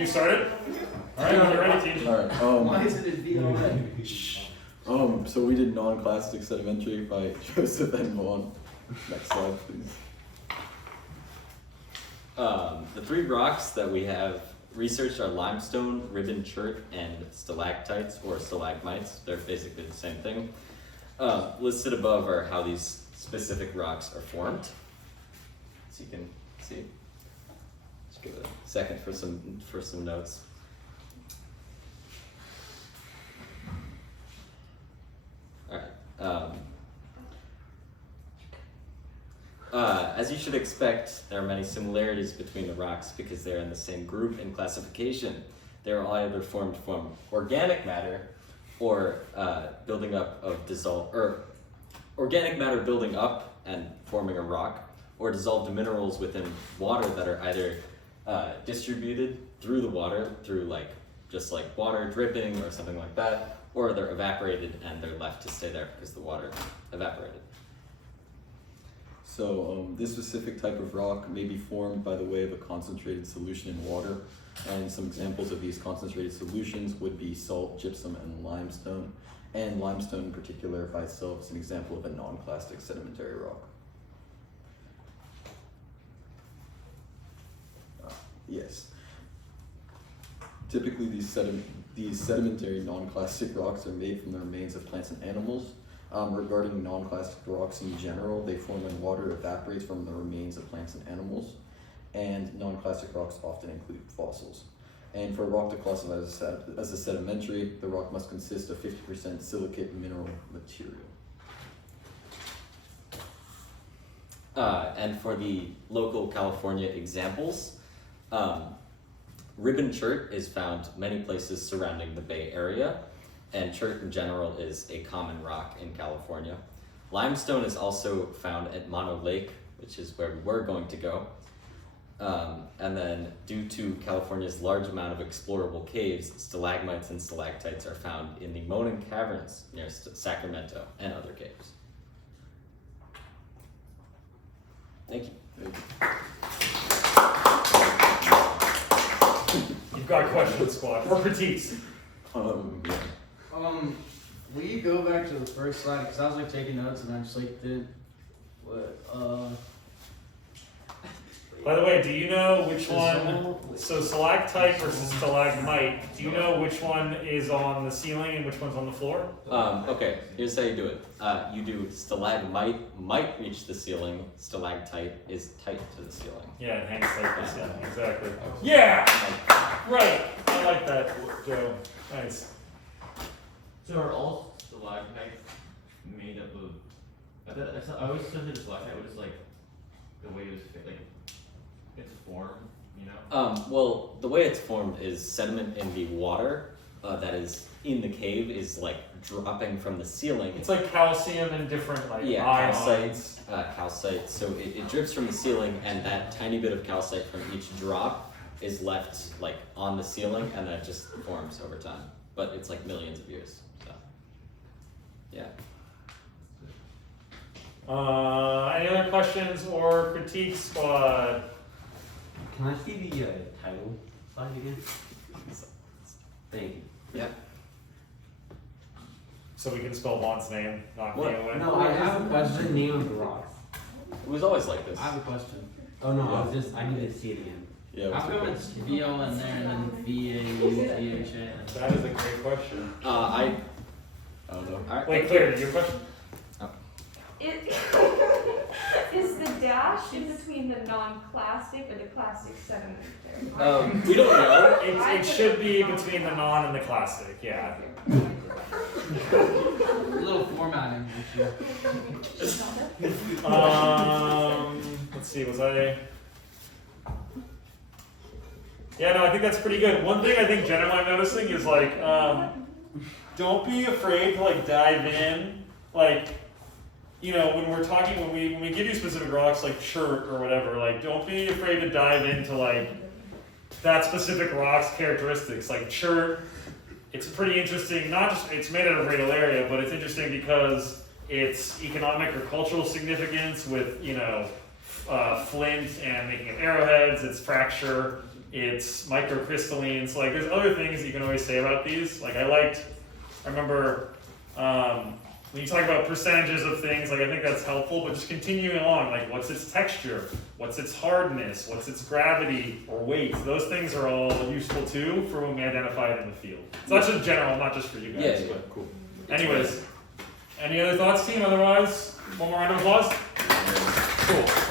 You started? Alright, when you're ready, teach. Alright, Why is it in VLA? so we did non-clastic sedimentary by Joseph and Vaughn. Next slide, please. The three rocks that we have researched are limestone, ribbon chert, and stalactites or stalagmites. They're basically the same thing. Listed above are how these specific rocks are formed. So you can see. Just give it a second for some notes. Alright. As you should expect, there are many similarities between the rocks because they're in the same group and classification. They're either formed from organic matter or building up of organic matter building up and forming a rock, or dissolved minerals within water that are either distributed through the water, through just like water dripping or something like that, or they're evaporated and they're left to stay there because the water evaporated. So this specific type of rock may be formed by the way of a concentrated solution in water, and some examples of these concentrated solutions would be salt, gypsum, and limestone. And limestone in particular by itself is an example of a non-clastic sedimentary rock. Yes. Typically these sedimentary non-clastic rocks are made from the remains of plants and animals. Regarding non-clastic rocks in general, they form when water evaporates from the remains of plants and animals, and non-clastic rocks often include fossils. And for a rock to classify as a sedimentary, the rock must consist of 50% silicate mineral material. And for the local California examples, ribbon chert is found many places surrounding the Bay Area, and chert in general is a common rock in California. Limestone is also found at Mono Lake, which is where we're going to go. And then due to California's large amount of explorable caves, stalagmites and stalactites are found in the Monon Caverns near Sacramento and other caves. Thank you. You've got a question, squad. Or critiques. Yeah. Will you go back to the first slide? Because I was taking notes and I just didn't. By the way, do you know which one? So stalactite versus stalagmite. Do you know which one is on the ceiling and which one's on the floor? Okay, here's how you do it. You do stalagmite might reach the ceiling, stalactite is tight to the ceiling. Yeah, it hangs like this. Yeah, exactly. Yeah! Right! I like that, Joe. Nice. So are all stalagmites made up of? I always thought that a stalactite was the way it was its form, you know? Well, the way it's formed is sediment in the water that is in the cave is dropping from the ceiling. It's like calcium and different ions. Calcite. So it drips from the ceiling, and that tiny bit of calcite from each drop is left on the ceiling, and then it just forms over time. But it's millions of years. So yeah. Any other questions or critiques, squad? Can I see the title slide again? Thank you. Yeah. So we can spell Vaughn's name, not me away. No, I have a question. What's the name of the rocks? It was always like this. I have a question. Oh no, I need to see it again. Yeah. How come it's VO in there and then VAUGHA? That is a great question. I don't know. Alright. Wait, Claire, your question? Is the dash in between the non-clastic or the clastic sedimentary? We don't know. It should be between the non and the classic, yeah. A little formatting issue. Let's see, was I? Yeah, no, I think that's pretty good. One thing I think generally I'm noticing is don't be afraid to dive in, when we're talking, when we give you specific rocks like chert or whatever, don't be afraid to dive into that specific rock's characteristics. Chert, it's pretty interesting, not just, it's made out of radiolaria, but it's interesting because its economic or cultural significance with, flint and making of arrowheads, its fracture it's microcrystallines. Like there's other things you can always say about these. Like I remember when you talk about percentages of things, like I think that's helpful, but just continuing on, like what's its texture, what's its hardness, what's its gravity or weight. Those things are all useful too for when we identify it in the field. So that's just general, not just for you guys. Yeah, but cool. anyways, any other thoughts, team? Otherwise, one more round of applause. Cool.